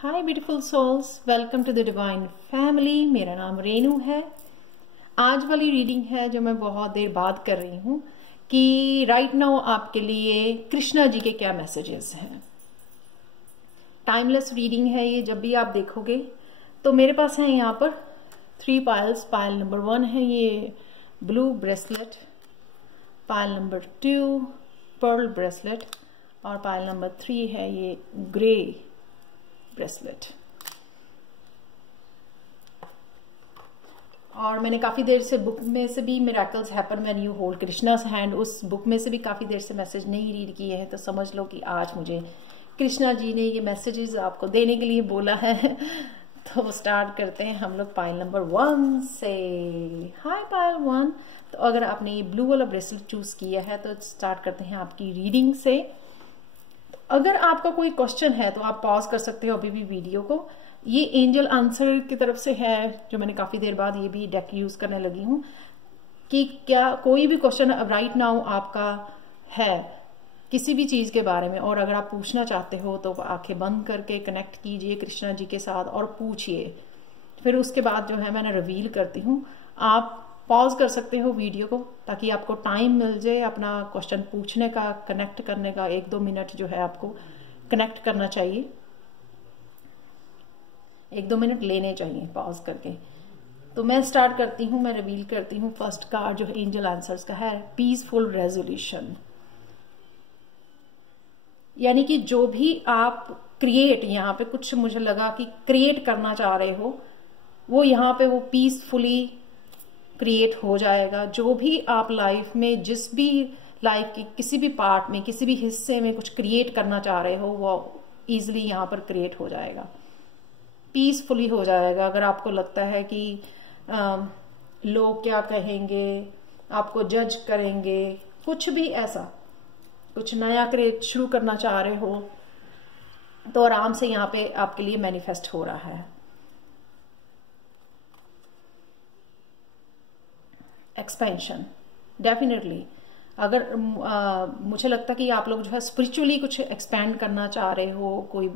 Hi beautiful souls, welcome to the divine family. मेरा नाम रेनू है। आज वाली रीडिंग है जो मैं बहुत देर बाद कर रही हूँ कि राइट नाउ आपके लिए कृष्णा जी के क्या मैसेजेस हैं। टाइमलेस रीडिंग है ये। जब भी आप देखोगे तो मेरे पास है यहाँ पर 3 पायल्स। पायल नंबर 1 है ये blue bracelet, Payal number 2 pearl bracelet और पायल नंबर 3 है ये ग्रे ब्रेसलेट। और मैंने काफी देर से बुक में से भी miracles happen when you hold Krishna's hand, उस बुक में से भी काफी देर से मैसेज नहीं रीड किए हैं, तो समझ लो कि आज मुझे कृष्णा जी ने ये मैसेजेस आपको देने के लिए बोला है। तो स्टार्ट करते हैं हम लोग पायल नंबर 1 से। हाय पायल 1। तो अगर आपने ये ब्लू वाला ब्रेसलेट चूज किया है तो स्टार्ट करते हैं आपकी रीडिंग से। अगर आपका कोई क्वेश्चन है तो आप पॉज कर सकते हो अभी भी वीडियो को। ये एंजल आंसर की तरफ से है, जो मैंने काफी देर बाद ये भी डेक यूज करने लगी हूँ कि क्या कोई भी क्वेश्चन राइट नाउ आपका है किसी भी चीज के बारे में, और अगर आप पूछना चाहते हो तो आंखें बंद करके कनेक्ट कीजिए कृष्णा जी के साथ और पूछिए। फिर उसके बाद जो है मैंने रिवील करती हूँ। आप पॉज कर सकते हो वीडियो को ताकि आपको टाइम मिल जाए अपना क्वेश्चन पूछने का, कनेक्ट करने का। 1-2 मिनट जो है आपको कनेक्ट करना चाहिए, 1-2 मिनट लेने चाहिए पॉज करके। तो मैं स्टार्ट करती हूँ, मैं रिवील करती हूँ। फर्स्ट कार्ड जो है एंजल आंसर्स का है पीसफुल रेजोल्यूशन। यानी कि जो भी आप क्रिएट, यहाँ पे कुछ मुझे लगा कि क्रिएट करना चाह रहे हो वो यहाँ पे वो पीसफुली क्रिएट हो जाएगा। जो भी आप लाइफ में, जिस भी लाइफ के किसी भी पार्ट में, किसी भी हिस्से में कुछ क्रिएट करना चाह रहे हो वो इजिली यहाँ पर क्रिएट हो जाएगा, पीसफुली हो जाएगा। अगर आपको लगता है कि लोग क्या कहेंगे, आपको जज करेंगे, कुछ भी ऐसा, कुछ नया क्रिएट शुरू करना चाह रहे हो तो आराम से यहाँ पे आपके लिए मैनिफेस्ट हो रहा है। Expansion definitely. अगर मुझे लगता है कि आप लोग जो है स्पिरिचुअली कुछ एक्सपेंड करना चाह रहे हो, कोई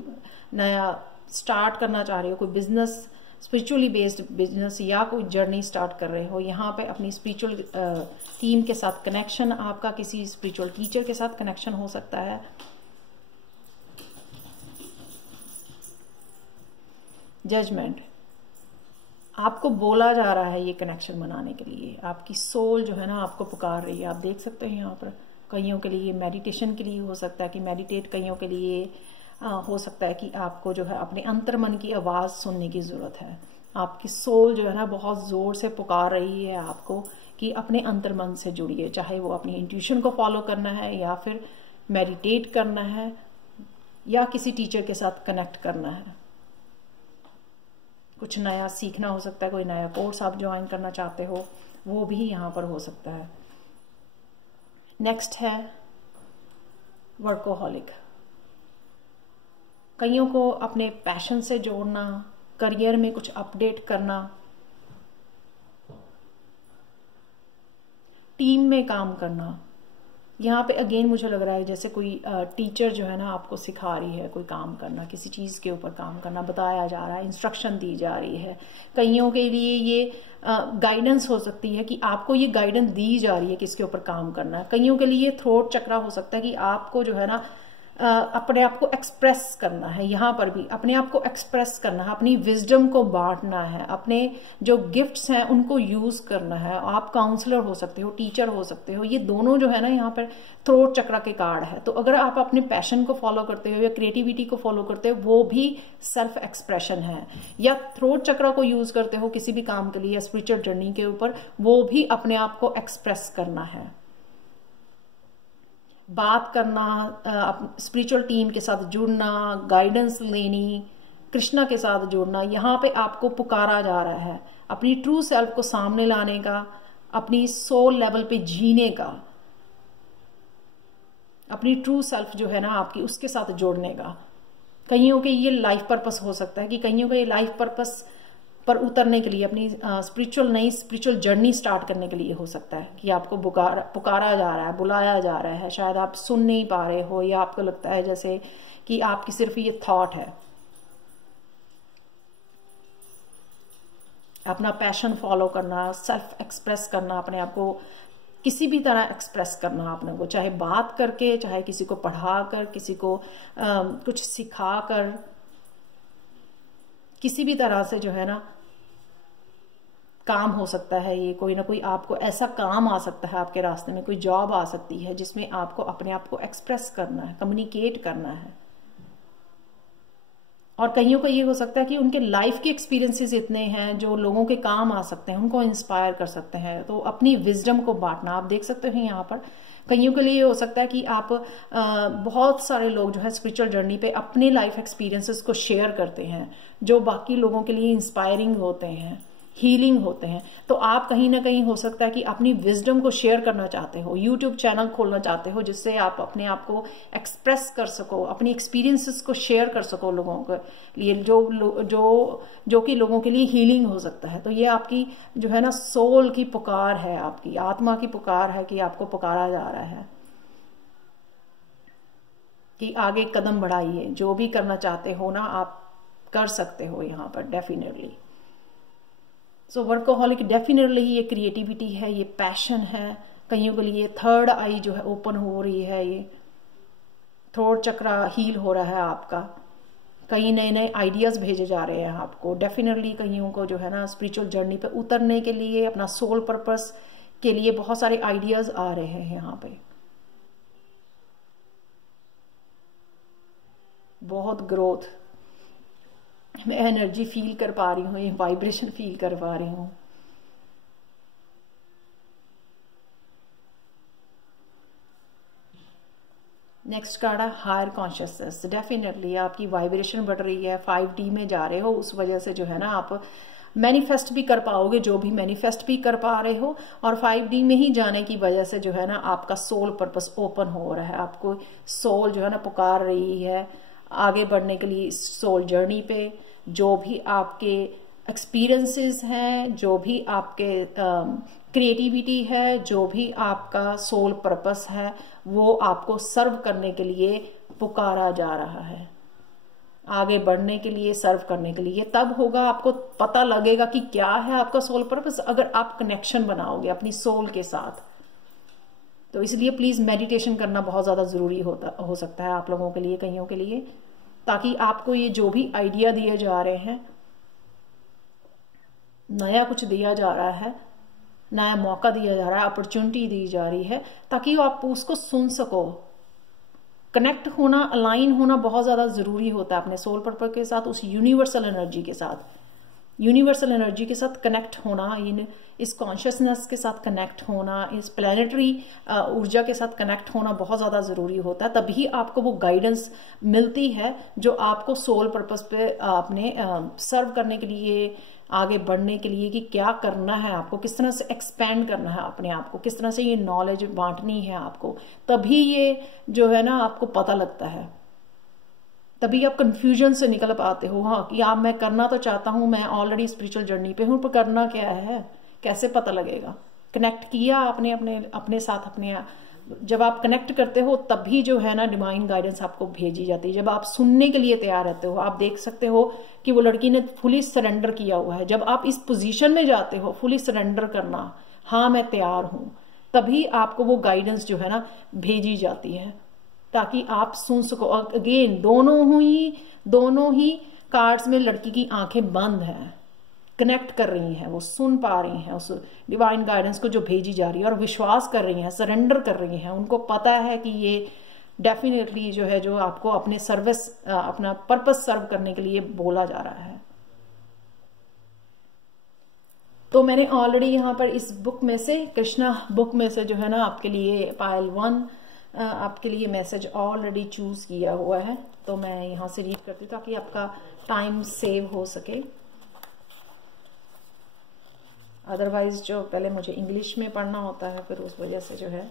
नया स्टार्ट करना चाह रहे हो, कोई बिजनेस, स्पिरिचुअली बेस्ड बिजनेस या कोई जर्नी स्टार्ट कर रहे हो, यहाँ पे अपनी स्पिरिचुअल टीम के साथ कनेक्शन, आपका किसी स्पिरिचुअल टीचर के साथ कनेक्शन हो सकता है। जजमेंट, आपको बोला जा रहा है ये कनेक्शन बनाने के लिए। आपकी सोल जो है ना आपको पुकार रही है। आप देख सकते हैं यहाँ पर कईयों के लिए मेडिटेशन के लिए हो सकता है कि मेडिटेट, कईयों के लिए हो सकता है कि आपको जो है अपने अंतर्मन की आवाज सुनने की जरूरत है। आपकी सोल जो है ना बहुत जोर से पुकार रही है आपको कि अपने अंतर्मन से जुड़िए, चाहे वो अपनी इंट्यूशन को फॉलो करना है या फिर मेडिटेट करना है या किसी टीचर के साथ कनेक्ट करना है। कुछ नया सीखना हो सकता है, कोई नया कोर्स आप ज्वाइन करना चाहते हो वो भी यहाँ पर हो सकता है। नेक्स्ट है वर्कोहॉलिक। कईयों को अपने पैशन से जोड़ना, करियर में कुछ अपडेट करना, टीम में काम करना। यहाँ पे अगेन मुझे लग रहा है जैसे कोई टीचर जो है ना आपको सिखा रही है कोई काम करना, किसी चीज के ऊपर काम करना बताया जा रहा है, इंस्ट्रक्शन दी जा रही है। कईयों के लिए ये गाइडेंस हो सकती है कि आपको ये गाइडेंस दी जा रही है किसके ऊपर काम करना है। कईयों के लिए थ्रोट चक्रा हो सकता है कि आपको जो है ना अपने आप को एक्सप्रेस करना है। यहाँ पर भी अपने आप को एक्सप्रेस करना है, अपनी विजडम को बांटना है, अपने जो गिफ्ट्स हैं उनको यूज करना है। आप काउंसलर हो सकते हो, टीचर हो सकते हो। ये दोनों जो है ना यहाँ पर थ्रोट चक्रा के कार्ड है। तो अगर आप अपने पैशन को फॉलो करते हो या क्रिएटिविटी को फॉलो करते हो वो भी सेल्फ एक्सप्रेशन है, या थ्रोट चक्रा को यूज करते हो किसी भी काम के लिए या स्पिरिचुअल जर्नी के ऊपर, वो भी अपने आप को एक्सप्रेस करना है। बात करना, स्पिरिचुअल टीम के साथ जुड़ना, गाइडेंस लेनी, कृष्णा के साथ जुड़ना। यहाँ पे आपको पुकारा जा रहा है अपनी ट्रू सेल्फ को सामने लाने का, अपनी सोल लेवल पे जीने का, अपनी ट्रू सेल्फ जो है ना आपकी उसके साथ जोड़ने का। कईयों के ये लाइफ पर्पस हो सकता है कि कईयों का ये लाइफ पर्पस पर उतरने के लिए, अपनी नई स्पिरिचुअल जर्नी स्टार्ट करने के लिए हो सकता है कि आपको पुकारा जा रहा है, बुलाया जा रहा है। शायद आप सुन नहीं पा रहे हो या आपको लगता है जैसे कि आपकी सिर्फ ये थॉट है। अपना पैशन फॉलो करना, सेल्फ एक्सप्रेस करना, अपने आप को किसी भी तरह एक्सप्रेस करना अपने को, चाहे बात करके, चाहे किसी को पढ़ा कर, किसी को कुछ सिखा कर, किसी भी तरह से जो है ना काम हो सकता है। ये कोई ना कोई आपको ऐसा काम आ सकता है आपके रास्ते में, कोई जॉब आ सकती है जिसमें आपको अपने आप को एक्सप्रेस करना है, कम्युनिकेट करना है। और कईयों को ये हो सकता है कि उनके लाइफ के एक्सपीरियंसेस इतने हैं जो लोगों के काम आ सकते हैं, उनको इंस्पायर कर सकते हैं। तो अपनी विजडम को बांटना, आप देख सकते हो यहाँ पर कईयों के लिए हो सकता है कि आप बहुत सारे लोग जो है स्पिरिचुअल जर्नी पे अपने लाइफ एक्सपीरियंसेस को शेयर करते हैं जो बाकी लोगों के लिए इंस्पायरिंग होते हैं, हीलिंग होते हैं। तो आप कहीं ना कहीं हो सकता है कि अपनी विजडम को शेयर करना चाहते हो, यूट्यूब चैनल खोलना चाहते हो जिससे आप अपने आप को एक्सप्रेस कर सको, अपनी एक्सपीरियंसेस को शेयर कर सको लोगों के लिए, जो कि लोगों के लिए हीलिंग हो सकता है। तो ये आपकी जो है ना सोल की पुकार है, आपकी आत्मा की पुकार है कि आपको पुकारा जा रहा है कि आगे कदम बढ़ाइए, जो भी करना चाहते हो ना आप कर सकते हो यहाँ पर डेफिनेटली। सो वर्कोहॉलिक डेफिनेटली ये क्रिएटिविटी है, ये पैशन है। कईयों के लिए थर्ड आई जो है ओपन हो रही है, ये थ्रोट चक्रा हील हो रहा है आपका, कई नए नए आइडियाज भेजे जा रहे हैं आपको। डेफिनेटली कईयों को जो है ना स्पिरिचुअल जर्नी पे उतरने के लिए, अपना सोल पर्पस के लिए बहुत सारे आइडियाज आ रहे हैं यहाँ पे। बहुत ग्रोथ मैं एनर्जी फील कर पा रही हूँ, ये वाइब्रेशन फील कर पा रही हूँ। नेक्स्ट कार्ड है हायर कॉन्शियसनेस। डेफिनेटली आपकी वाइब्रेशन बढ़ रही है, 5D में जा रहे हो, उस वजह से जो है ना आप मैनिफेस्ट भी कर पाओगे, जो भी मैनिफेस्ट भी कर पा रहे हो। और 5D में ही जाने की वजह से जो है ना आपका सोल पर्पस ओपन हो रहा है, आपको सोल जो है ना पुकार रही है आगे बढ़ने के लिए सोल जर्नी पे। जो भी आपके एक्सपीरियंसेस हैं, जो भी आपके क्रिएटिविटी है, जो भी आपका सोल पर्पस है, वो आपको सर्व करने के लिए पुकारा जा रहा है, आगे बढ़ने के लिए, सर्व करने के लिए। तब होगा आपको पता लगेगा कि क्या है आपका सोल पर्पस, अगर आप कनेक्शन बनाओगे अपनी सोल के साथ। तो इसलिए प्लीज मेडिटेशन करना बहुत ज्यादा जरूरी हो सकता है आप लोगों के लिए, कईयों के लिए, ताकि आपको ये जो भी आइडिया दिए जा रहे हैं, नया कुछ दिया जा रहा है, नया मौका दिया जा रहा है, अपॉर्चुनिटी दी जा रही है, ताकि आप उसको सुन सको। कनेक्ट होना, अलाइन होना बहुत ज्यादा जरूरी होता है अपने सोल पर्पस के साथ, उस यूनिवर्सल एनर्जी के साथ। यूनिवर्सल एनर्जी के साथ कनेक्ट होना, इस कॉन्शियसनेस के साथ कनेक्ट होना, इस प्लैनेटरी ऊर्जा के साथ कनेक्ट होना बहुत ज्यादा जरूरी होता है। तभी आपको वो गाइडेंस मिलती है जो आपको सोल पर्पस पे अपने सर्व करने के लिए, आगे बढ़ने के लिए, कि क्या करना है आपको, किस तरह से एक्सपेंड करना है अपने आप को, किस तरह से ये नॉलेज बांटनी है आपको। तभी ये जो है ना आपको पता लगता है, तभी आप कंफ्यूजन से निकल पाते हो। हाँ कि आप, मैं करना तो चाहता हूं, मैं ऑलरेडी स्पिरिचुअल जर्नी पे हूं, पर करना क्या है, कैसे पता लगेगा। कनेक्ट किया आपने अपने साथ, अपने जब आप कनेक्ट करते हो तभी जो है ना डिवाइन गाइडेंस आपको भेजी जाती है। जब आप सुनने के लिए तैयार रहते हो, आप देख सकते हो कि वो लड़की ने फुली सरेंडर किया हुआ है। जब आप इस पोजीशन में जाते हो, फुली सरेंडर करना, हाँ मैं तैयार हूं, तभी आपको वो गाइडेंस जो है ना भेजी जाती है, ताकि आप सुन सको। अगेन दोनों ही कार्ड्स में लड़की की आंखें बंद हैं, कनेक्ट कर रही हैं, वो सुन पा रही हैं उस डिवाइन गाइडेंस को जो भेजी जा रही है, और विश्वास कर रही हैं, सरेंडर कर रही हैं। उनको पता है कि ये डेफिनेटली जो है, जो आपको अपने सर्विस, अपना पर्पस सर्व करने के लिए बोला जा रहा है। तो मैंने ऑलरेडी यहाँ पर इस बुक में से, कृष्णा बुक में से जो है ना आपके लिए पाइल 1 आपके लिए मैसेज ऑलरेडी चूज किया हुआ है। तो मैं यहाँ से रीड करती हूँ ताकि आपका टाइम सेव हो सके। अदरवाइज जो पहले मुझे इंग्लिश में पढ़ना होता है, फिर उस वजह से जो है।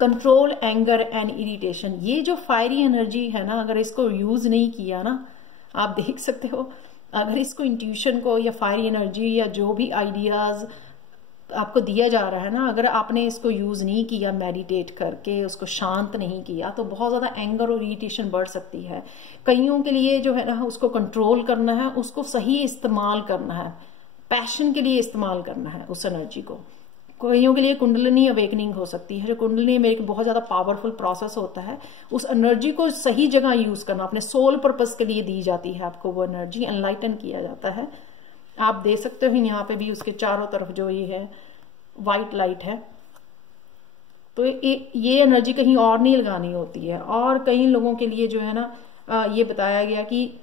कंट्रोल एंगर एंड इरिटेशन, ये जो फायरी एनर्जी है ना, अगर इसको यूज नहीं किया ना, आप देख सकते हो, अगर इसको इंट्यूशन को या फायरी एनर्जी या जो भी आइडियाज आपको दिया जा रहा है ना, अगर आपने इसको यूज़ नहीं किया मेडिटेट करके, उसको शांत नहीं किया, तो बहुत ज़्यादा एंगर और इरिटेशन बढ़ सकती है। कईयों के लिए जो है ना उसको कंट्रोल करना है, उसको सही इस्तेमाल करना है, पैशन के लिए इस्तेमाल करना है उस एनर्जी को। कईयों के लिए कुंडलिनी अवेकनिंग हो सकती है। जो कुंडलिनी में एक बहुत ज़्यादा पावरफुल प्रोसेस होता है, उस एनर्जी को सही जगह यूज़ करना, अपने सोल पर्पस के लिए दी जाती है आपको वो एनर्जी, एनलाइटन किया जाता है। आप दे सकते हो यहाँ पे भी उसके चारों तरफ जो ये है वाइट लाइट है, तो ये एनर्जी कहीं और नहीं लगानी होती है। और कई लोगों के लिए जो है ना ये बताया गया कि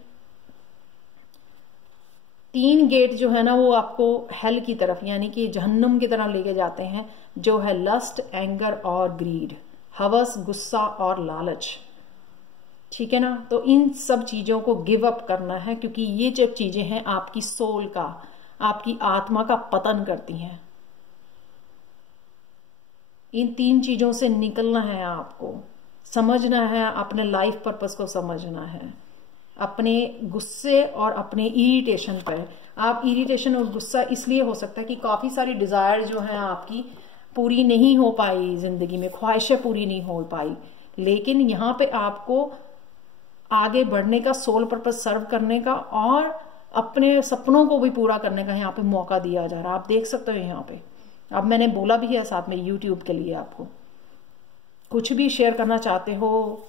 3 गेट जो है ना वो आपको हेल की तरफ यानी कि जहन्नुम की तरफ लेके जाते हैं, जो है लस्ट, एंगर और ग्रीड, हवस, गुस्सा और लालच। ठीक है ना, तो इन सब चीजों को गिव अप करना है, क्योंकि ये जब चीजें हैं आपकी सोल का, आपकी आत्मा का पतन करती हैं। इन 3 चीजों से निकलना है आपको, समझना है, अपने लाइफ पर्पस को समझना है, अपने गुस्से और अपने इरिटेशन पर। आप इरिटेशन और गुस्सा इसलिए हो सकता है कि काफी सारी डिजायर जो है आपकी पूरी नहीं हो पाई जिंदगी में, ख्वाहिशें पूरी नहीं हो पाई, लेकिन यहाँ पे आपको आगे बढ़ने का, सोल पर्पस सर्व करने का और अपने सपनों को भी पूरा करने का यहाँ पे मौका दिया जा रहा है। आप देख सकते हो यहाँ पे, अब मैंने बोला भी है साथ में यूट्यूब के लिए, आपको कुछ भी शेयर करना चाहते हो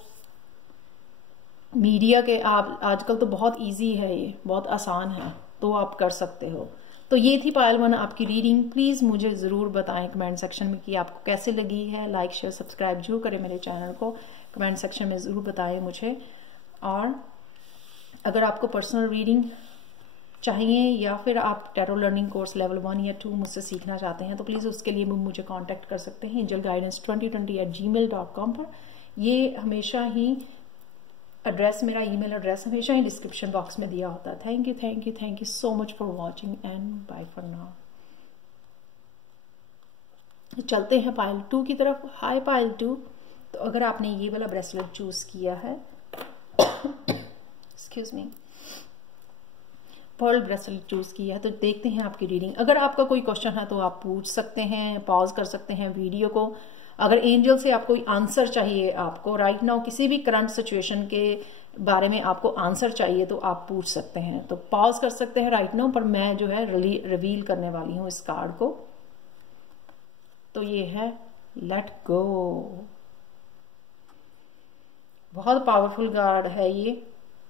मीडिया के, आप आजकल तो बहुत इजी है, ये बहुत आसान है, तो आप कर सकते हो। तो ये थी पायल 1 आपकी रीडिंग। प्लीज़ मुझे ज़रूर बताएं कमेंट सेक्शन में कि आपको कैसे लगी है। लाइक शेयर सब्सक्राइब जरूर करें मेरे चैनल को, कमेंट सेक्शन में ज़रूर बताएं मुझे। और अगर आपको पर्सनल रीडिंग चाहिए या फिर आप टैरो लर्निंग कोर्स लेवल 1 या 2 मुझसे सीखना चाहते हैं, तो प्लीज़ उसके लिए मुझे कांटेक्ट कर सकते हैं angelguidance2020@gmail.com पर। ये हमेशा ही एड्रेस, मेरा ईमेल एड्रेस हमेशा ही डिस्क्रिप्शन बॉक्स में दिया होता है। Thank you so much for watching and bye for now. चलते हैं पायल 2 की तरफ। हाय पायल 2, तो अगर आपने ये वाला ब्रेसलेट चूज किया है excuse me, pearl bracelet choose किया है, तो देखते हैं आपकी रीडिंग। अगर आपका कोई क्वेश्चन है तो आप पूछ सकते हैं, पॉज कर सकते हैं वीडियो को। अगर एंजल से आपको कोई आंसर चाहिए, आपको राइट नाउ किसी भी करंट सिचुएशन के बारे में आपको आंसर चाहिए, तो आप पूछ सकते हैं, तो पॉज कर सकते हैं राइट नाउ। पर मैं जो है रिवील करने वाली हूं इस कार्ड को। तो ये है लेट गो, बहुत पावरफुल कार्ड है ये।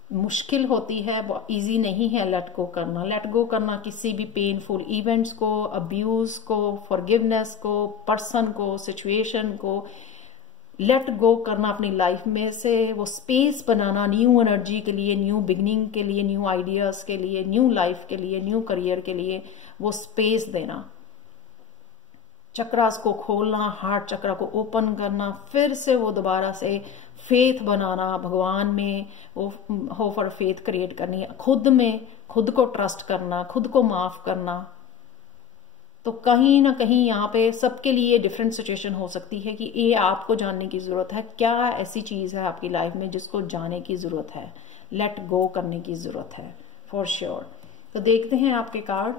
मुश्किल होती है, इजी नहीं है लेट गो करना। लेट गो करना किसी भी पेनफुल इवेंट्स को, अब्यूज को, फॉरगिवनेस को, पर्सन को, सिचुएशन को लेट गो करना अपनी लाइफ में से, वो स्पेस बनाना न्यू एनर्जी के लिए, न्यू बिगनिंग के लिए, न्यू आइडियाज के लिए, न्यू लाइफ के लिए, न्यू करियर के लिए, वो स्पेस देना, चक्रास को खोलना, हार्ट चक्रा को ओपन करना, फिर से वो दोबारा से फेथ बनाना भगवान में, वो होप और फेथ क्रिएट करनी, खुद में खुद को ट्रस्ट करना, खुद को माफ करना। तो कहीं ना कहीं यहाँ पे सबके लिए डिफरेंट सिचुएशन हो सकती है कि ये आपको जानने की जरूरत है, क्या ऐसी चीज है आपकी लाइफ में जिसको जाने की जरूरत है, लेट गो करने की जरूरत है फॉर श्योर। तो देखते हैं आपके कार्ड।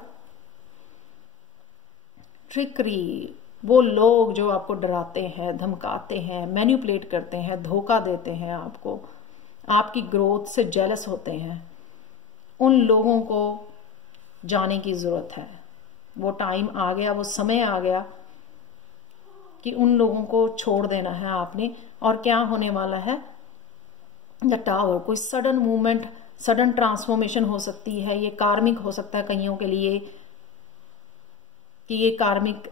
ट्रिकरी, वो लोग जो आपको डराते हैं, धमकाते हैं, मैनिपुलेट करते हैं, धोखा देते हैं आपको, आपकी ग्रोथ से जेलस होते हैं, उन लोगों को जाने की जरूरत है। वो टाइम आ गया, वो समय आ गया कि उन लोगों को छोड़ देना है आपने। और क्या होने वाला है, द टावर, कोई सडन मूवमेंट, सडन ट्रांसफॉर्मेशन हो सकती है। ये कार्मिक हो सकता है कईयों के लिए, कि ये कार्मिक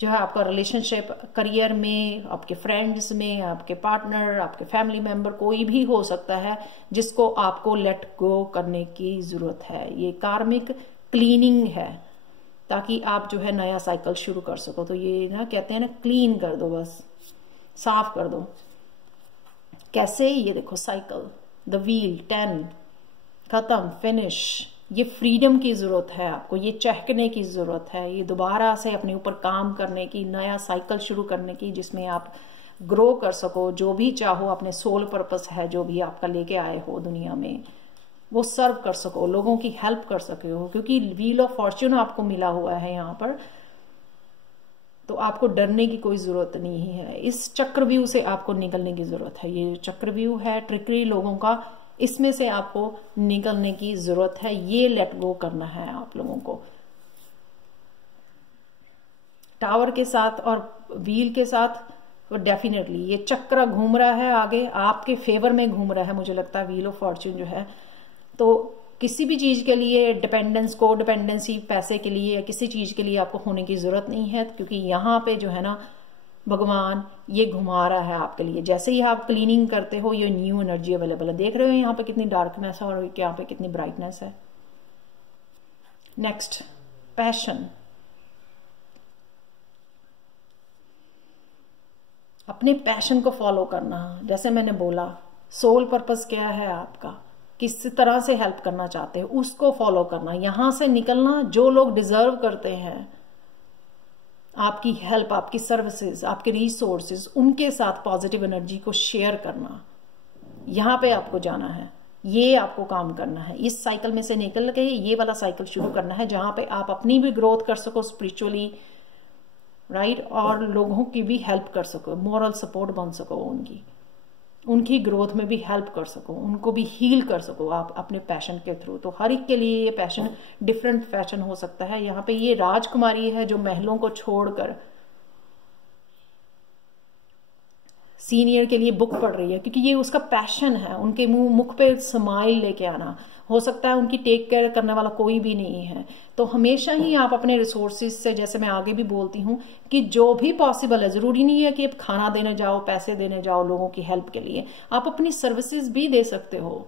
जो है आपका रिलेशनशिप, करियर में, आपके फ्रेंड्स में, आपके पार्टनर, आपके फैमिली मेंबर, कोई भी हो सकता है जिसको आपको लेट गो करने की जरूरत है। ये कार्मिक क्लीनिंग है, ताकि आप जो है नया साइकिल शुरू कर सको। तो ये ना कहते हैं ना, क्लीन कर दो, बस साफ कर दो। कैसे, ये देखो साइकिल, द व्हील, 10, खत्म, फिनिश। ये फ्रीडम की जरूरत है आपको, ये चहकने की जरूरत है, ये दोबारा से अपने ऊपर काम करने की, नया साइकिल शुरू करने की, जिसमें आप ग्रो कर सको, जो भी चाहो, अपने सोल पर्पस है जो भी आपका लेके आए हो दुनिया में, वो सर्व कर सको, लोगों की हेल्प कर सके हो, क्योंकि व्हील ऑफ फॉर्च्यून आपको मिला हुआ है यहाँ पर। तो आपको डरने की कोई जरूरत नहीं है। इस चक्रव्यूह से आपको निकलने की जरूरत है। ये चक्रव्यूह है ट्रिकरी लोगों का, इसमें से आपको निकलने की जरूरत है। ये लेट गो करना है आप लोगों को। टावर के साथ और व्हील के साथ डेफिनेटली ये चक्र घूम रहा है आगे, आपके फेवर में घूम रहा है मुझे लगता है व्हील ऑफ फॉर्च्यून जो है। तो किसी भी चीज के लिए डिपेंडेंस को डिपेंडेंसी पैसे के लिए या किसी चीज के लिए आपको होने की जरूरत नहीं है, क्योंकि यहाँ पे जो है ना भगवान ये घुमा रहा है आपके लिए। जैसे ही आप क्लीनिंग करते हो ये न्यू एनर्जी अवेलेबल है। देख रहे हो यहाँ पे कितनी डार्कनेस है और यहाँ पे कितनी ब्राइटनेस है। Next, passion. अपने पैशन को फॉलो करना। जैसे मैंने बोला, सोल पर्पस क्या है आपका, किस तरह से हेल्प करना चाहते हो, उसको फॉलो करना। यहां से निकलना, जो लोग डिजर्व करते हैं आपकी हेल्प, आपकी सर्विसेज, आपके रिसोर्सेज, उनके साथ पॉजिटिव एनर्जी को शेयर करना। यहां पे आपको जाना है, ये आपको काम करना है। इस साइकिल में से निकल के ये वाला साइकिल शुरू करना है, जहां पे आप अपनी भी ग्रोथ कर सको स्पिरिचुअली, राइट, और लोगों की भी हेल्प कर सको, मॉरल सपोर्ट बन सको, उनकी ग्रोथ में भी हेल्प कर सको, उनको भी हील कर सको आप अपने पैशन के थ्रू। तो हर एक के लिए ये पैशन डिफरेंट पैशन हो सकता है। यहाँ पे ये राजकुमारी है जो महलों को छोड़कर सीनियर के लिए बुक पढ़ रही है, क्योंकि ये उसका पैशन है। उनके मुख पे स्माइल लेके आना, हो सकता है उनकी टेक केयर करने वाला कोई भी नहीं है। तो हमेशा ही आप अपने रिसोर्सेज से, जैसे मैं आगे भी बोलती हूँ कि जो भी पॉसिबल है, जरूरी नहीं है कि आप खाना देने जाओ, पैसे देने जाओ लोगों की हेल्प के लिए, आप अपनी सर्विसेज भी दे सकते हो,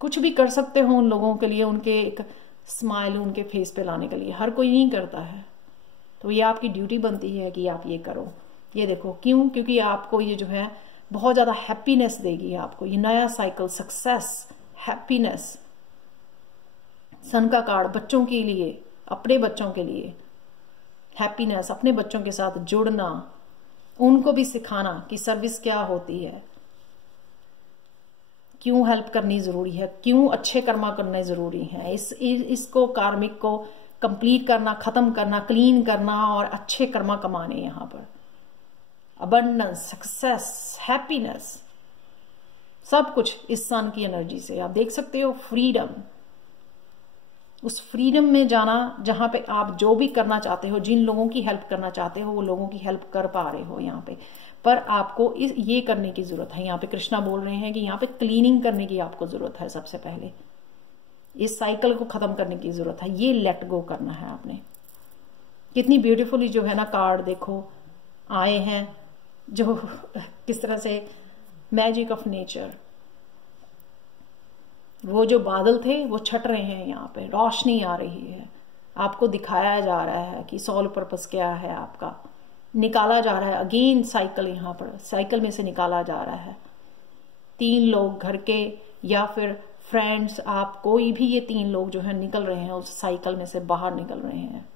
कुछ भी कर सकते हो उन लोगों के लिए, उनके एक स्माइल उनके फेस पे लाने के लिए। हर कोई नहीं करता है, तो ये आपकी ड्यूटी बनती है कि आप ये करो। ये देखो क्यों, क्योंकि आपको ये जो है बहुत ज्यादा हैप्पीनेस देगी आपको ये नया साइकिल, सक्सेस, हैप्पीनेस। सन का कार्ड बच्चों के लिए, अपने बच्चों के लिए हैप्पीनेस, अपने बच्चों के साथ जुड़ना, उनको भी सिखाना कि सर्विस क्या होती है, क्यों हेल्प करनी जरूरी है, क्यों अच्छे कर्मा करने जरूरी है। इसको कार्मिक को कंप्लीट करना, खत्म करना, क्लीन करना और अच्छे कर्मा कमाने। यहाँ पर अबंडेंस, सक्सेस, हैप्पीनेस, सब कुछ इस सन की एनर्जी से आप देख सकते हो। फ्रीडम, उस फ्रीडम में जाना जहां पे आप जो भी करना चाहते हो, जिन लोगों की हेल्प करना चाहते हो वो लोगों की हेल्प कर पा रहे हो यहाँ पे। पर आपको ये करने की जरूरत है। यहाँ पे कृष्णा बोल रहे हैं कि यहाँ पे क्लीनिंग करने की आपको जरूरत है। सबसे पहले इस साइकिल को खत्म करने की जरूरत है, ये लेट गो करना है आपने। कितनी ब्यूटीफुली जो है ना कार्ड देखो आए हैं, जो किस तरह से मैजिक ऑफ नेचर, वो जो बादल थे वो छट रहे हैं, यहाँ पे रोशनी आ रही है, आपको दिखाया जा रहा है कि सोल पर्पस क्या है आपका, निकाला जा रहा है। अगेन साइकिल, यहाँ पर साइकिल में से निकाला जा रहा है। 3 लोग घर के या फिर फ्रेंड्स, आप कोई भी, ये 3 लोग जो है निकल रहे हैं उस साइकिल में से, बाहर निकल रहे हैं,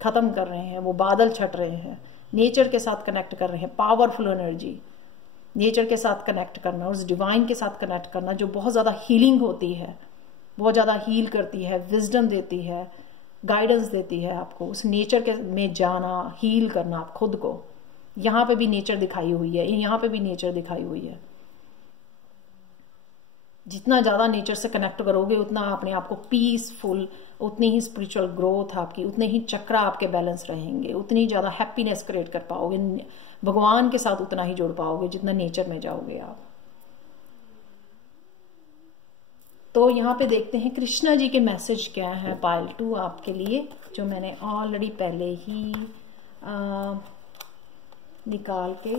खत्म कर रहे हैं। वो बादल छट रहे हैं, नेचर के साथ कनेक्ट कर रहे हैं। पावरफुल एनर्जी, नेचर के साथ कनेक्ट करना, उस डिवाइन के साथ कनेक्ट करना जो बहुत ज्यादा हीलिंग होती है, बहुत ज्यादा हील करती है, विजडम देती है, गाइडेंस देती है आपको। उस नेचर के में जाना, हील करना आप खुद को। यहाँ पे भी नेचर दिखाई हुई है, यहाँ पे भी नेचर दिखाई हुई है। जितना ज्यादा नेचर से कनेक्ट करोगे उतना अपने आप को पीसफुल, उतनी ही स्पिरिचुअल ग्रोथ आपकी, उतने ही चक्र आपके बैलेंस रहेंगे, उतनी ज्यादा हैप्पीनेस क्रिएट कर पाओगे, भगवान के साथ उतना ही जुड़ पाओगे जितना नेचर में जाओगे आप। तो यहाँ पे देखते हैं कृष्णा जी के मैसेज क्या है पाइल 2 आपके लिए, जो मैंने ऑलरेडी पहले ही निकाल के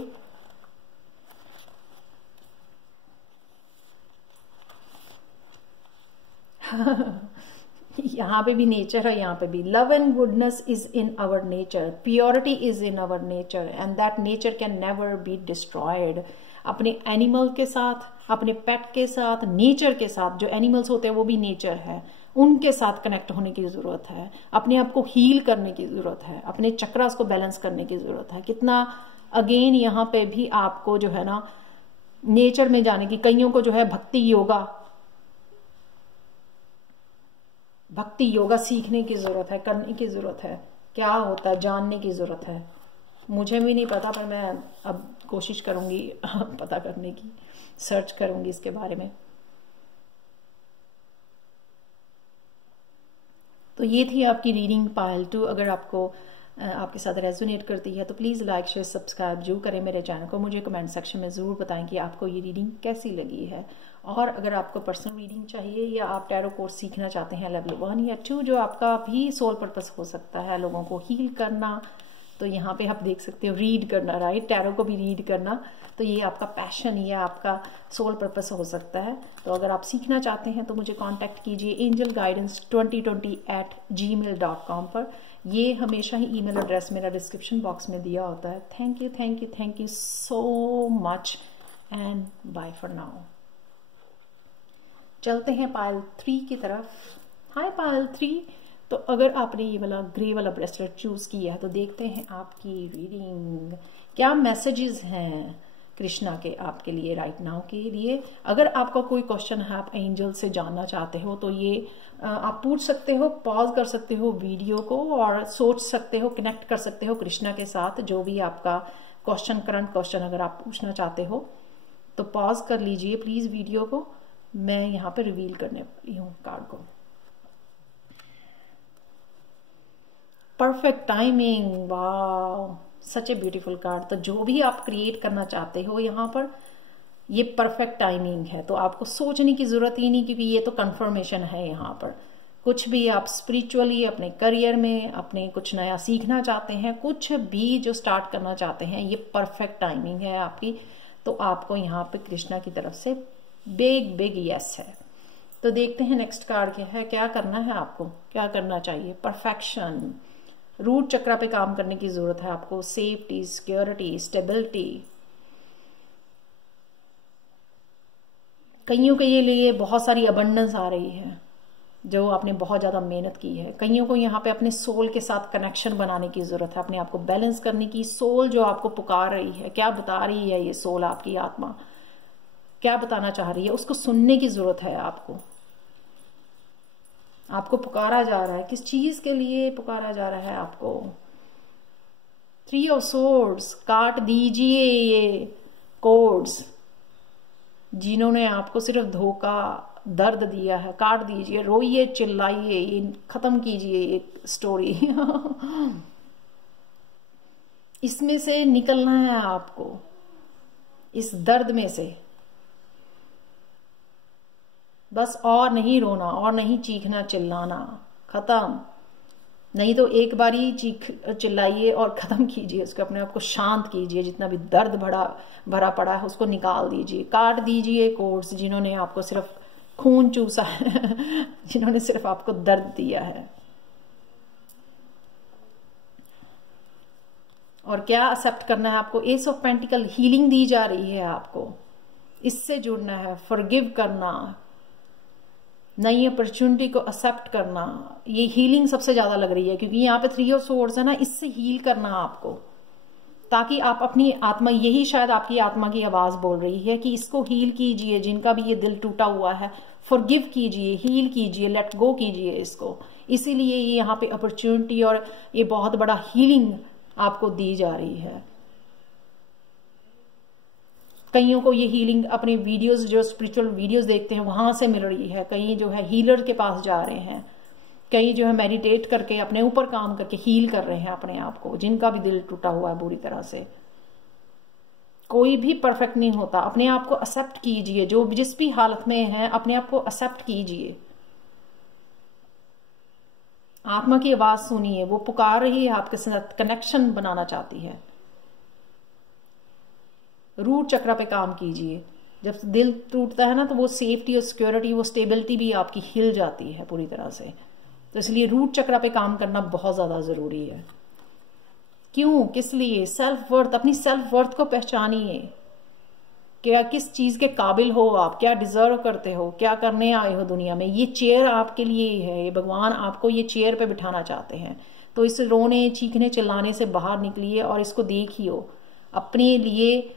यहाँ पे भी नेचर है, यहाँ पे भी love and goodness is in our nature, purity is in our nature and that nature can never be destroyed. अपने एनिमल के साथ, अपने पेट के साथ, नेचर के साथ, जो एनिमल्स होते हैं वो भी नेचर है, उनके साथ कनेक्ट होने की जरूरत है। अपने आप को हील करने की जरूरत है, अपने चक्रास को बैलेंस करने की जरूरत है। कितना अगेन यहाँ पे भी आपको जो है ना नेचर में जाने की, कईयों को जो है भक्ति योगा सीखने की जरूरत है, करने की जरूरत है, क्या होता है जानने की जरूरत है। मुझे भी नहीं पता, पर मैं अब कोशिश करूंगी पता करने की, सर्च करूंगी इसके बारे में। तो ये थी आपकी रीडिंग पायल 2। अगर आपको आपके साथ रेजोनेट करती है तो प्लीज़ लाइक शेयर सब्सक्राइब जरूर करें मेरे चैनल को। मुझे कमेंट सेक्शन में ज़रूर बताएं कि आपको ये रीडिंग कैसी लगी है। और अगर आपको पर्सनल रीडिंग चाहिए या आप टैरो कोर्स सीखना चाहते हैं लेवल 1 या 2, जो आपका भी सोल पर्पस हो सकता है, लोगों को हील करना, तो यहाँ पे आप देख सकते हो रीड करना, राइट, टैरो को भी रीड करना, तो ये आपका पैशन, ये आपका सोल पर्पस हो सकता है। तो अगर आप सीखना चाहते हैं तो मुझे कांटेक्ट कीजिए angelguidance2020@gmail.com पर। ये हमेशा ही ईमेल एड्रेस मेरा डिस्क्रिप्शन बॉक्स में दिया होता है। Thank you so much and bye for now. चलते हैं पायल 3 की तरफ। हाय पायल 3, तो अगर आपने ये वाला ग्रे वाला ब्रेसलेट चूज किया है तो देखते हैं आपकी रीडिंग क्या मैसेजेस हैं कृष्णा के आपके लिए राइट नाउ के लिए। अगर आपका कोई क्वेश्चन है, आप एंजल से जानना चाहते हो, तो ये आप पूछ सकते हो, पॉज कर सकते हो वीडियो को और सोच सकते हो, कनेक्ट कर सकते हो कृष्णा के साथ। जो भी आपका क्वेश्चन, करंट क्वेश्चन अगर आप पूछना चाहते हो तो पॉज कर लीजिए प्लीज वीडियो को। मैं यहाँ पे रिवील करने वाली हूँ कार्ड को। परफेक्ट टाइमिंग, वाह, सच ए ब्यूटीफुल कार्ड। तो जो भी आप क्रिएट करना चाहते हो यहाँ पर, ये परफेक्ट टाइमिंग है, तो आपको सोचने की जरूरत ही नहीं, क्योंकि ये तो कंफर्मेशन है। यहाँ पर कुछ भी आप स्पिरिचुअली अपने करियर में, अपने कुछ नया सीखना चाहते हैं, कुछ भी जो स्टार्ट करना चाहते हैं, ये परफेक्ट टाइमिंग है आपकी। तो आपको यहाँ पे कृष्णा की तरफ से बिग यस है। तो देखते हैं नेक्स्ट कार्ड क्या है, क्या करना है आपको, क्या करना चाहिए। परफेक्शन, रूट चक्र पे काम करने की जरूरत है आपको, सेफ्टी, सिक्योरिटी, स्टेबिलिटी। कईयों के लिए बहुत सारी अबंडेंस आ रही है, जो आपने बहुत ज्यादा मेहनत की है। कईयों को यहाँ पे अपने सोल के साथ कनेक्शन बनाने की जरूरत है, अपने आप को बैलेंस करने की। सोल जो आपको पुकार रही है, क्या बता रही है ये सोल, आपकी आत्मा क्या बताना चाह रही है, उसको सुनने की जरूरत है आपको। आपको पुकारा जा रहा है, किस चीज के लिए पुकारा जा रहा है आपको। 3 ऑफ सोर्ड्स, काट दीजिए ये कोड्स जिन्होंने आपको सिर्फ धोखा, दर्द दिया है, काट दीजिए, रोइए, चिल्लाइए, ये खत्म कीजिए ये स्टोरी। इसमें से निकलना है आपको, इस दर्द में से। बस और नहीं रोना, और नहीं चीखना चिल्लाना, खत्म। नहीं तो एक बार ही चिल्लाइए और खत्म कीजिए उसको, अपने आप को शांत कीजिए। जितना भी दर्द भरा पड़ा है उसको निकाल दीजिए, काट दीजिए कोर्स जिन्होंने आपको सिर्फ खून चूसा है, जिन्होंने सिर्फ आपको दर्द दिया है। और क्या एक्सेप्ट करना है आपको, एस ऑफ पेंटिकल, हीलिंग दी जा रही है आपको, इससे जुड़ना है, फॉरगिव करना, नई अपॉर्चुनिटी को एक्सेप्ट करना। ये हीलिंग सबसे ज्यादा लग रही है, क्योंकि यहाँ पे 3 ऑफ सोर्ड्स है ना, इससे हील करना आपको, ताकि आप अपनी आत्मा, यही शायद आपकी आत्मा की आवाज बोल रही है कि इसको हील कीजिए। जिनका भी ये दिल टूटा हुआ है, फॉरगिव कीजिए, हील कीजिए, लेट गो कीजिए इसको। इसीलिए यहाँ पे अपॉर्चुनिटी और ये बहुत बड़ा हीलिंग आपको दी जा रही है। कईयों को ये हीलिंग अपने वीडियोस, जो स्पिरिचुअल वीडियोस देखते हैं, वहां से मिल रही है। कई जो है हीलर के पास जा रहे हैं, कई जो है मेडिटेट करके अपने ऊपर काम करके हील कर रहे हैं अपने आप को, जिनका भी दिल टूटा हुआ है बुरी तरह से। कोई भी परफेक्ट नहीं होता, अपने आप को एक्सेप्ट कीजिए, जो जिस भी हालत में है अपने आप को एक्सेप्ट कीजिए। आत्मा की आवाज सुनिए, वो पुकार रही है, आपके साथ कनेक्शन बनाना चाहती है। रूट चक्र पे काम कीजिए। जब दिल टूटता है ना, तो वो सेफ्टी और सिक्योरिटी, वो स्टेबिलिटी भी आपकी हिल जाती है पूरी तरह से। तो इसलिए रूट चक्र पे काम करना बहुत ज्यादा जरूरी है। क्यों, किस लिए? सेल्फ वर्थ, अपनी सेल्फ वर्थ को पहचानिए। क्या किस चीज के काबिल हो आप, क्या डिजर्व करते हो, क्या करने आए हो दुनिया में। ये चेयर आपके लिए ही है, ये भगवान आपको ये चेयर पे बिठाना चाहते हैं। तो इस रोने, चीखने, चिल्लाने से बाहर निकलिए और इसको देखिए, अपने लिए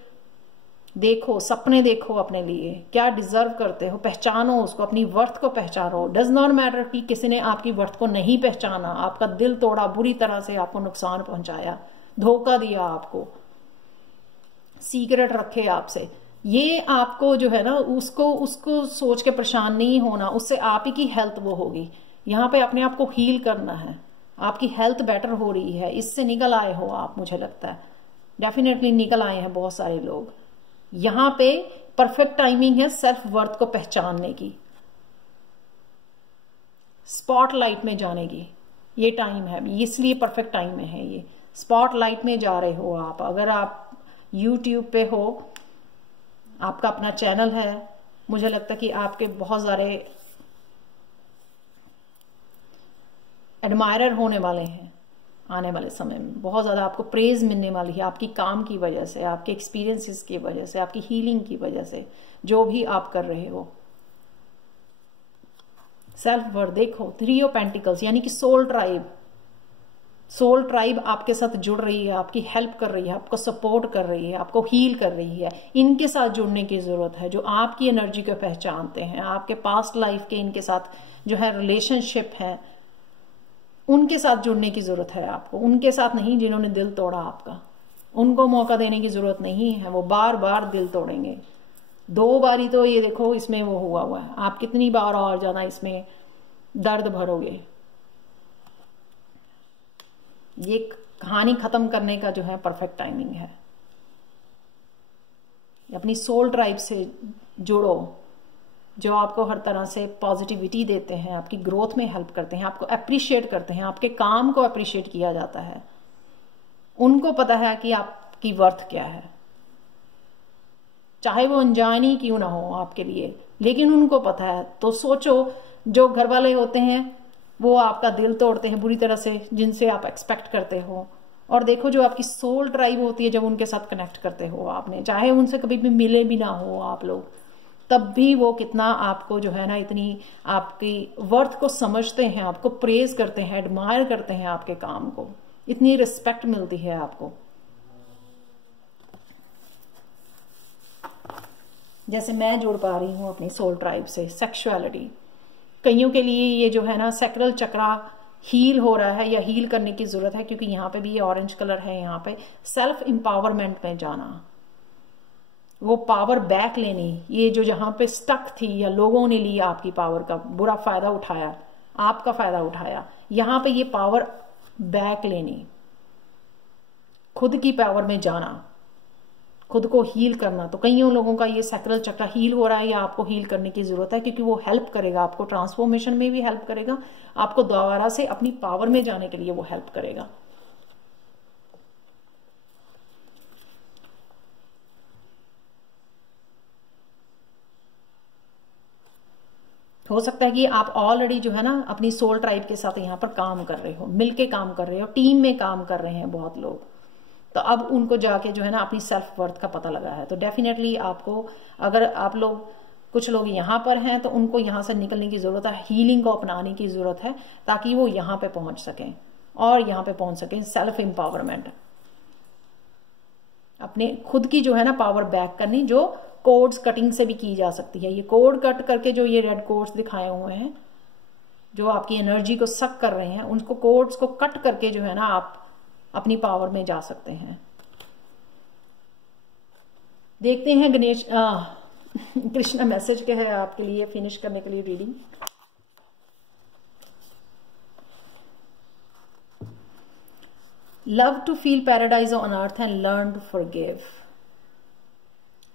देखो, सपने देखो अपने लिए, क्या डिजर्व करते हो, पहचानो उसको, अपनी वर्थ को पहचानो। डज नॉट मैटर कि किसी ने आपकी वर्थ को नहीं पहचाना, आपका दिल तोड़ा, बुरी तरह से आपको नुकसान पहुंचाया, धोखा दिया आपको, सीक्रेट रखे आपसे, ये आपको जो है ना उसको सोच के परेशान नहीं होना, उससे आप ही की हेल्थ वो होगी। यहाँ पे अपने आप को हील करना है, आपकी हेल्थ बेटर हो रही है, इससे निकल आए हो आप, मुझे लगता है डेफिनेटली निकल आए हैं बहुत सारे लोग। यहाँ पे परफेक्ट टाइमिंग है सेल्फ वर्थ को पहचानने की, स्पॉटलाइट में जाने की, ये टाइम है, इसलिए परफेक्ट टाइम में है ये। स्पॉटलाइट में जा रहे हो आप, अगर आप यूट्यूब पे हो, आपका अपना चैनल है, मुझे लगता है कि आपके बहुत सारे एडमायरर होने वाले हैं आने वाले समय में, बहुत ज़्यादा आपको प्रेज मिलने वाली है आपकी काम की वजह से, आपके एक्सपीरियंसेस की वजह से, आपकी हीलिंग की वजह से, जो भी आप कर रहे हो। सेल्फ वर्थ देखो, 3 ऑफ पेंटिकल्स यानी कि सोल ट्राइब, सोल ट्राइब आपके साथ जुड़ रही है, आपकी हेल्प कर रही है, आपको सपोर्ट कर रही है, आपको हील कर रही है। इनके साथ जुड़ने की जरूरत है, जो आपकी एनर्जी को पहचानते हैं, आपके पास्ट लाइफ के इनके साथ जो है रिलेशनशिप है, उनके साथ जुड़ने की जरूरत है आपको। उनके साथ नहीं जिन्होंने दिल तोड़ा आपका, उनको मौका देने की जरूरत नहीं है, वो बार बार दिल तोड़ेंगे। 2 बारी तो ये देखो इसमें वो हुआ है, आप कितनी बार और ज्यादा इसमें दर्द भरोगे। ये कहानी खत्म करने का जो है परफेक्ट टाइमिंग है। अपनी सोल ट्राइब से जुड़ो, जो आपको हर तरह से पॉजिटिविटी देते हैं, आपकी ग्रोथ में हेल्प करते हैं, आपको अप्रिशिएट करते हैं, आपके काम को अप्रिशिएट किया जाता है। उनको पता है कि आपकी वर्थ क्या है, चाहे वो अनजान ही क्यों ना हो आपके लिए, लेकिन उनको पता है। तो सोचो, जो घर वाले होते हैं वो आपका दिल तोड़ते हैं बुरी तरह से, जिनसे आप एक्सपेक्ट करते हो, और देखो जो आपकी सोल ट्राइब होती है, जब उनके साथ कनेक्ट करते हो आपने, चाहे उनसे कभी भी मिले भी ना हो आप लोग, तब भी वो कितना आपको जो है ना इतनी आपकी वर्थ को समझते हैं, आपको प्रेज करते हैं, एडमायर करते हैं, आपके काम को इतनी रिस्पेक्ट मिलती है आपको। जैसे मैं जुड़ पा रही हूँ अपनी सोल ट्राइब से। सेक्सुअलिटी, कईयों के लिए ये जो है ना सैक्रल चक्रा हील हो रहा है या हील करने की जरूरत है, क्योंकि यहाँ पे भी ये ऑरेंज कलर है, यहाँ पे सेल्फ एम्पावरमेंट में जाना, वो पावर बैक लेनी, ये जो जहां पे स्टक थी या लोगों ने लिया आपकी पावर का बुरा फायदा उठाया, आपका फायदा उठाया, यहां पे ये पावर बैक लेनी, खुद की पावर में जाना, खुद को हील करना। तो कईयों लोगों का ये सैक्रल चक्र हील हो रहा है या आपको हील करने की जरूरत है, क्योंकि वो हेल्प करेगा आपको, ट्रांसफॉर्मेशन में भी हेल्प करेगा, आपको दोबारा से अपनी पावर में जाने के लिए वो हेल्प करेगा। हो सकता है कि आप ऑलरेडी जो है ना अपनी सोल ट्राइब के साथ यहाँ पर काम कर रहे हो, मिलके काम कर रहे हो, टीम में काम कर रहे हैं बहुत लोग, तो अब उनको जाके जो है ना अपनी सेल्फ वर्थ का पता लगा है। तो डेफिनेटली आपको, अगर आप लोग कुछ लोग यहाँ पर हैं तो उनको यहाँ से निकलने की जरूरत है, हीलिंग को अपनाने की जरूरत है, ताकि वो यहाँ पे पहुंच सकें और यहाँ पे पहुंच सकें। सेल्फ एम्पावरमेंट, अपने खुद की जो है ना पावर बैक करनी, जो कोड्स कटिंग से भी की जा सकती है। ये कोड कट करके जो ये रेड कोड्स दिखाए हुए हैं, जो आपकी एनर्जी को सक कर रहे हैं, उनको कोड्स को कट करके जो है ना आप अपनी पावर में जा सकते हैं। देखते हैं गणेश कृष्णा मैसेज क्या है आपके लिए फिनिश करने के लिए reading. Love to feel paradise on earth and learn to forgive.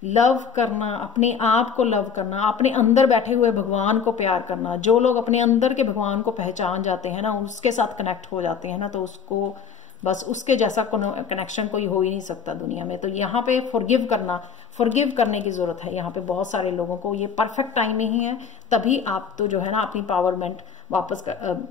Love करना, अपने आप को लव करना, अपने अंदर बैठे हुए भगवान को प्यार करना। जो लोग अपने अंदर के भगवान को पहचान जाते हैं ना, उसके साथ कनेक्ट हो जाते हैं ना, तो उसको बस उसके जैसा कनेक्शन कोई हो ही नहीं सकता दुनिया में। तो यहाँ पे फॉरगिव करना, फॉरगिव करने की जरूरत है यहाँ पे बहुत सारे लोगों को। ये परफेक्ट टाइम ही है, तभी आप तो जो है ना अपनी पावरमेंट वापस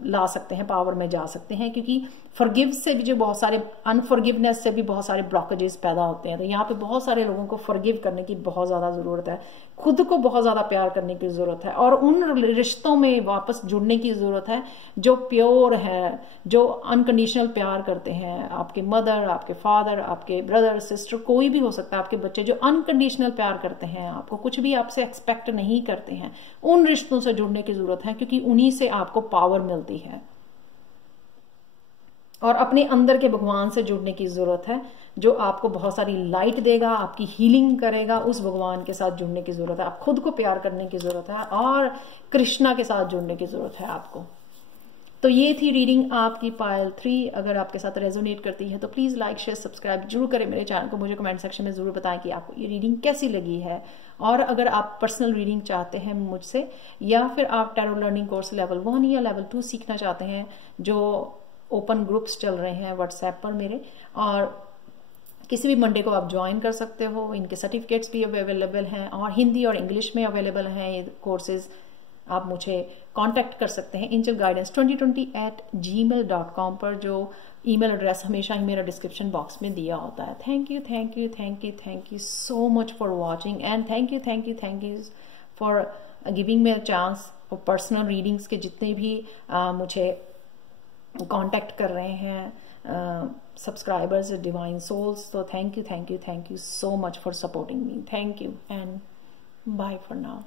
ला सकते हैं, पावर में जा सकते हैं। क्योंकि फॉरगिव से भी जो बहुत सारे, अनफॉरगिवनेस से भी बहुत सारे ब्लॉकेजेस पैदा होते हैं। तो यहाँ पे बहुत सारे लोगों को फॉरगिव करने की बहुत ज्यादा जरूरत है, खुद को बहुत ज्यादा प्यार करने की जरूरत है, और उन रिश्तों में वापस जुड़ने की जरूरत है जो प्योर है, जो अनकंडीशनल प्यार करते हैं, हैं, आपके मदर, आपके फादर, आपके ब्रदर, सिस्टर, कोई भी हो सकता है, आपके बच्चे जो अनकंडीशनल प्यार करते हैं, आपको कुछ भी आपसे एक्सपेक्ट नहीं करते हैं, उन रिश्तों से जुड़ने की जरूरत है, क्योंकि उन्हीं से आपको पावर मिलती है। और अपने अंदर के भगवान से जुड़ने की जरूरत है, जो आपको बहुत सारी लाइट देगा, आपकी हीलिंग करेगा। उस भगवान के साथ जुड़ने की जरूरत है, आप खुद को प्यार करने की जरूरत है, और कृष्णा के साथ जुड़ने की जरूरत है आपको। तो ये थी रीडिंग आपकी पायल 3। अगर आपके साथ रेजोनेट करती है तो प्लीज लाइक, शेयर, सब्सक्राइब जरूर करें मेरे चैनल को। मुझे कमेंट सेक्शन में जरूर बताएं कि आपको ये रीडिंग कैसी लगी है। और अगर आप पर्सनल रीडिंग चाहते हैं मुझसे, या फिर आप टैरो लर्निंग कोर्स लेवल 1 या लेवल 2 सीखना चाहते हैं, जो ओपन ग्रुप्स चल रहे हैं व्हाट्सएप पर मेरे, और किसी भी मंडे को आप ज्वाइन कर सकते हो। इनके सर्टिफिकेट्स भी अवेलेबल हैं, और हिंदी और इंग्लिश में अवेलेबल हैं ये कोर्सेज। आप मुझे कांटेक्ट कर सकते हैं angelguidance2020@gmail.com पर, जो ईमेल एड्रेस हमेशा ही मेरा डिस्क्रिप्शन बॉक्स में दिया होता है। Thank you, thank you, thank you, thank you so much for watching, and thank you, thank you, thank you for giving me a chance for personal readings के जितने भी मुझे कांटेक्ट कर रहे हैं सब्सक्राइबर्स, डिवाइन सोल्स। तो thank you, thank you, thank you so much for supporting me. Thank you and bye for now.